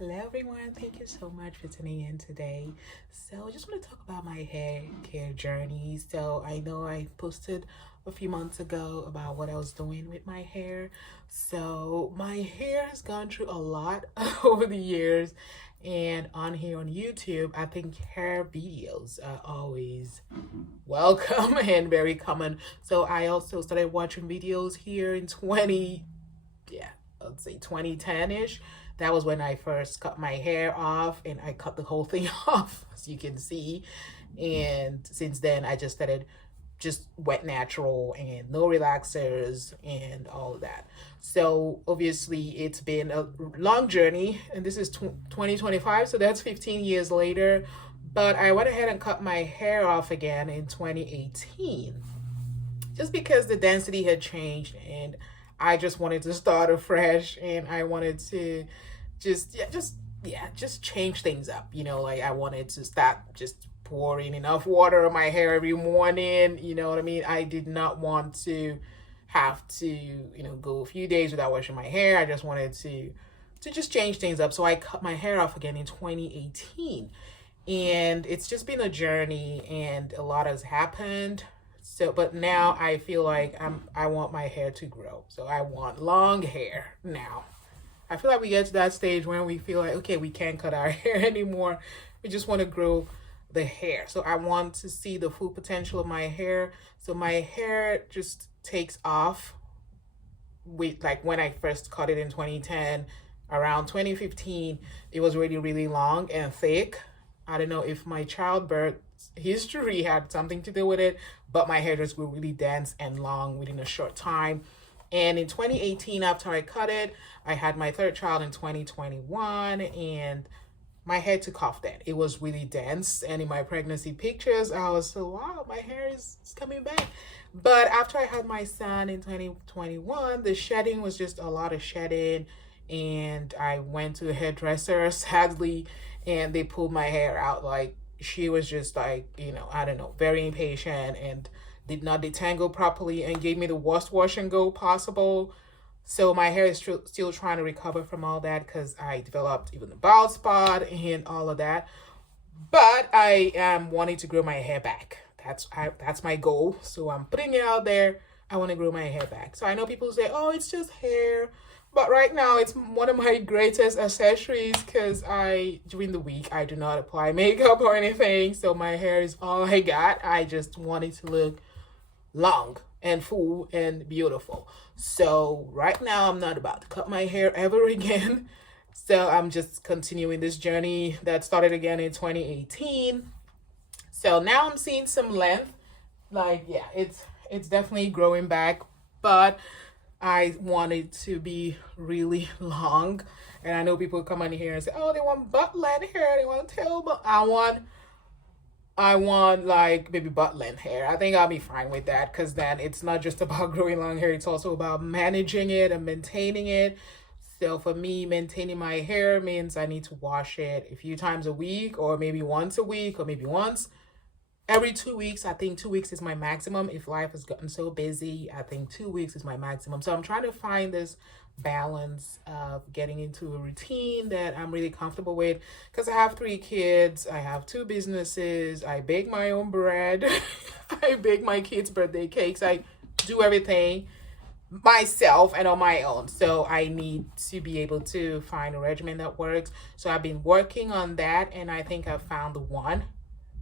Hello everyone, thank you so much for tuning in today. So I just want to talk about my hair care journey. So I know I posted a few months ago about what I was doing with my hair. So my hair has gone through a lot over the years, and on here on YouTube, I think hair videos are always welcome and very common. So I also started watching videos here in 20, yeah, let's say 2010-ish. That was when I first cut my hair off, and I cut the whole thing off, as you can see. And since then, I just started just wet natural and no relaxers and all of that. So obviously it's been a long journey, and this is 2025, so that's 15 years later. But I went ahead and cut my hair off again in 2018 just because the density had changed, and I just wanted to start afresh, and I wanted to just change things up. Like I wanted to stop just pouring enough water on my hair every morning. You know what I mean? I did not want to have to, go a few days without washing my hair. I just wanted to just change things up. So I cut my hair off again in 2018. And it's just been a journey, and a lot has happened. So, but now I feel like I want my hair to grow. So I want long hair now. I feel like we get to that stage when we feel like, okay, we can't cut our hair anymore. We just want to grow the hair. So I want to see the full potential of my hair. So my hair just takes off with, like, when I first cut it in 2010, around 2015, it was really, really long and thick. I don't know if my childbirth history had something to do with it, but my hair just grew really dense and long within a short time. And in 2018, after I cut it, I had my third child in 2021, and my hair took off then. It was really dense. And in my pregnancy pictures, I was so, wow, my hair is coming back. But after I had my son in 2021, the shedding was just a lot of shedding. And I went to a hairdresser, sadly, and they pulled my hair out. Like, she was just like, I don't know, very impatient and did not detangle properly and gave me the worst wash and go possible. So my hair is still trying to recover from all that, because I developed even a bald spot and all of that. But I am wanting to grow my hair back. That's my goal. So I'm putting it out there. I want to grow my hair back. So I know people say, oh, it's just hair. But right now, it's one of my greatest accessories, because during the week, I do not apply makeup or anything. So my hair is all I got. I just want it to look long and full and beautiful. So right now, I'm not about to cut my hair ever again. So I'm just continuing this journey that started again in 2018. So now I'm seeing some length. Like, yeah, it's definitely growing back, but I want it to be really long. And I know people come on here and say, oh, they want butt length hair, they want tail, but I want like maybe butt length hair. I think I'll be fine with that, because then it's not just about growing long hair, it's also about managing it and maintaining it. So for me, maintaining my hair means I need to wash it a few times a week, or maybe once a week, or maybe once every 2 weeks. I think 2 weeks is my maximum. If life has gotten so busy, I think 2 weeks is my maximum. So I'm trying to find this balance of getting into a routine that I'm really comfortable with, because I have 3 kids, I have 2 businesses, I bake my own bread, I bake my kids' birthday cakes, I do everything myself and on my own. So I need to be able to find a regimen that works. So I've been working on that, and I think I've found the one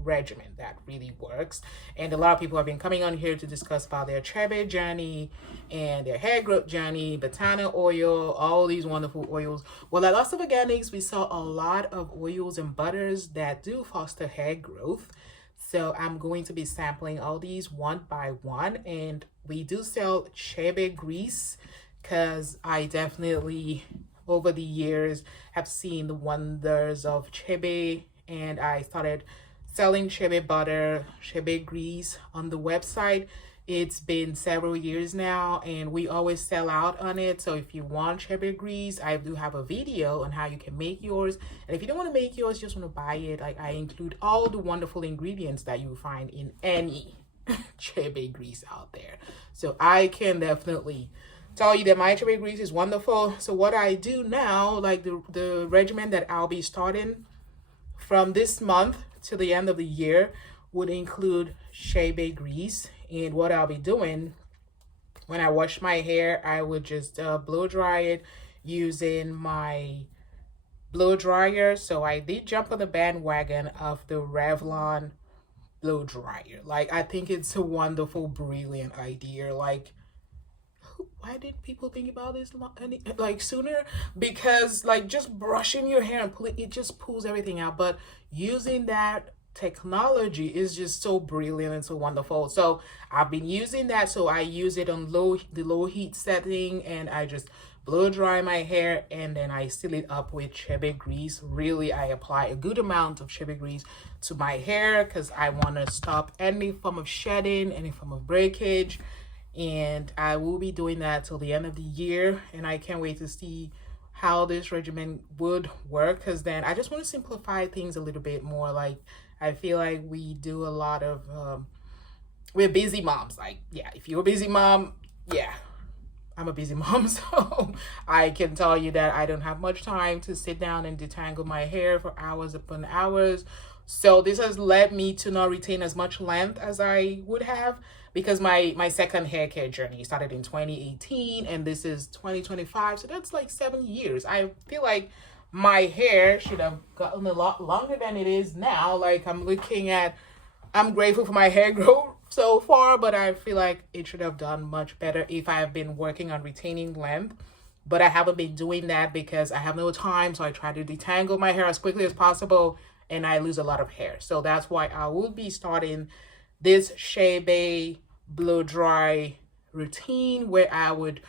regimen that really works. And a lot of people have been coming on here to discuss about their chebe journey and their hair growth journey, batana oil, all these wonderful oils. Well, at Oslove Organics, we sell a lot of oils and butters that do foster hair growth. So I'm going to be sampling all these one by one. And we do sell chebe grease, because I definitely over the years have seen the wonders of chebe, and I started selling chebe butter, chebe grease on the website. It's been several years now, and we always sell out on it. So if you want chebe grease, I do have a video on how you can make yours. And if you don't want to make yours, just want to buy it, like, I include all the wonderful ingredients that you will find in any chebe grease out there. So I can definitely tell you that my HB grease is wonderful. So what I do now, like the regimen that I'll be starting from this month to the end of the year, would include shea grease. And what I'll be doing when I wash my hair, I would just blow dry it using my blow dryer. So I did jump on the bandwagon of the Revlon blow dryer. Like, I think it's a wonderful, brilliant idea. Like, why did people think about this like sooner? Because like just brushing your hair and it just pulls everything out. But using that technology is just so brilliant and so wonderful. So I've been using that. So I use it on the low heat setting, and I just blow dry my hair, and then I seal it up with shea grease. Really, I apply a good amount of shea grease to my hair because I want to stop any form of shedding, any form of breakage. And I will be doing that till the end of the year, and I can't wait to see how this regimen would work, because then I just want to simplify things a little bit more. Like, I feel like we do a lot of we're busy moms. Like, yeah, if you're a busy mom, yeah, I'm a busy mom. So I can tell you that I don't have much time to sit down and detangle my hair for hours upon hours. So this has led me to not retain as much length as I would have, because my second hair care journey started in 2018 and this is 2025. So that's like 7 years. I feel like my hair should have gotten a lot longer than it is now. Like, I'm grateful for my hair growth so far, but I feel like it should have done much better if I have been working on retaining length. But I haven't been doing that because I have no time. So I try to detangle my hair as quickly as possible, and I lose a lot of hair. So that's why I will be starting this shea blow dry routine, where I would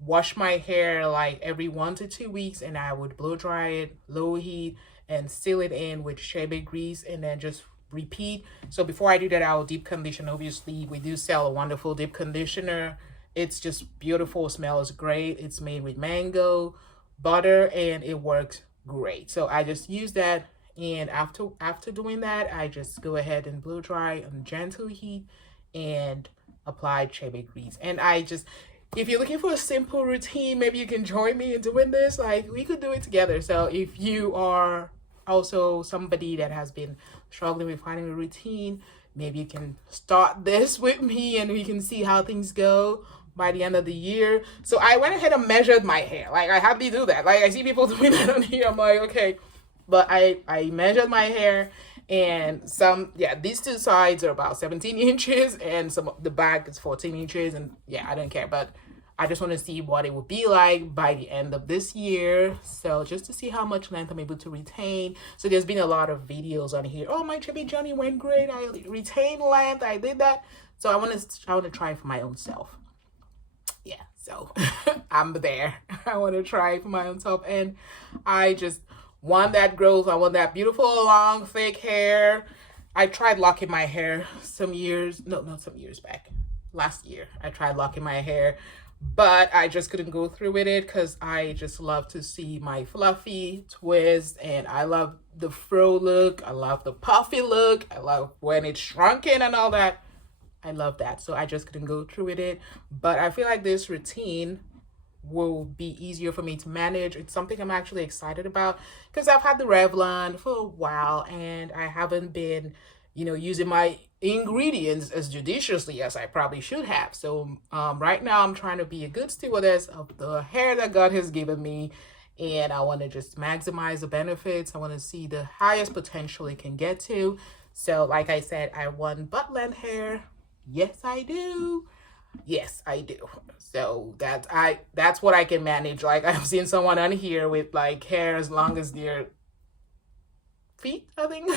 wash my hair like every 1 to 2 weeks, and I would blow dry it, low heat, and seal it in with shea grease, and then just repeat. So before I do that, I will deep condition. Obviously, we do sell a wonderful deep conditioner. It's just beautiful, smells great. It's made with mango butter, and it works great. So I just use that, and after doing that, I just go ahead and blow dry on gentle heat and apply shea grease. And if you're looking for a simple routine, maybe you can join me in doing this. Like, we could do it together. So if you are also somebody that has been struggling with finding a routine, maybe you can start this with me, and we can see how things go by the end of the year. So I went ahead and measured my hair. Like, I have to do that. Like, I see people doing that on here. I'm like, okay. But I measured my hair, and these two sides are about 17 inches, and the back is 14 inches, and yeah, I don't care. But I just want to see what it would be like by the end of this year. So just to see how much length I'm able to retain. So there's been a lot of videos on here. Oh, my chubby journey went great. I retained length. I did that. So I want to try it for my own self. Yeah, so I'm there. I want to try it for my own self, and I just want that growth. I want that beautiful, long, thick hair. I tried locking my hair not some years back. Last year, I tried locking my hair, but I just couldn't go through with it because I just love to see my fluffy twist, and I love the fro look. I love the puffy look. I love when it's shrunken and all that. I love that. So I just couldn't go through with it. But I feel like this routine will be easier for me to manage. It's something I'm actually excited about because I've had the Revlon for a while, and I haven't been, using my ingredients as judiciously as I probably should have. So right now I'm trying to be a good stewardess of the hair that God has given me, and I want to just maximize the benefits. I want to see the highest potential it can get to. So like I said, I want butt length hair. Yes, I do. Yes, I do. So that's what I can manage. Like, I've seen someone on here with like hair as long as their feet, I think.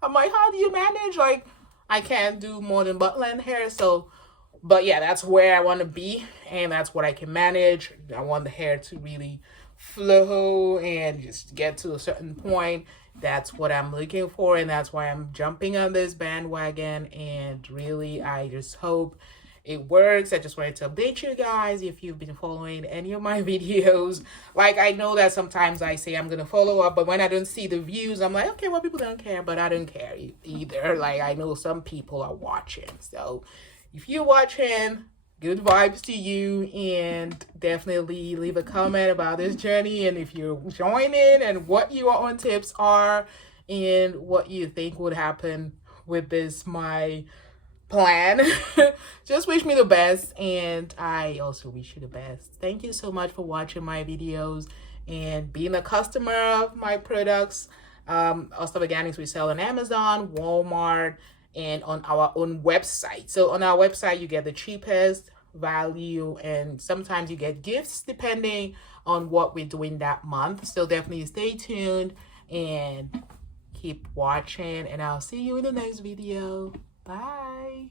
I'm like, how do you manage? Like, I can't do more than butt length hair. So, but yeah, that's where I want to be, and that's what I can manage. I want the hair to really flow and just get to a certain point. That's what I'm looking for, and that's why I'm jumping on this bandwagon. And really, I just hope it works. I just wanted to update you guys if you've been following any of my videos. Like, I know that sometimes I say I'm gonna follow up, but when I don't see the views, I'm like, okay, well, people don't care, but I don't care either. Like, I know some people are watching. So if you're watching, good vibes to you, and definitely leave a comment about this journey and if you're joining and what your own tips are and what you think would happen with this my plan. Just wish me the best, and I also wish you the best. Thank you so much for watching my videos and being a customer of my products. Oslove Organics we sell on Amazon, Walmart, and on our own website. So on our website you get the cheapest value, and sometimes you get gifts depending on what we're doing that month. So definitely stay tuned and keep watching, and I'll see you in the next video. Bye.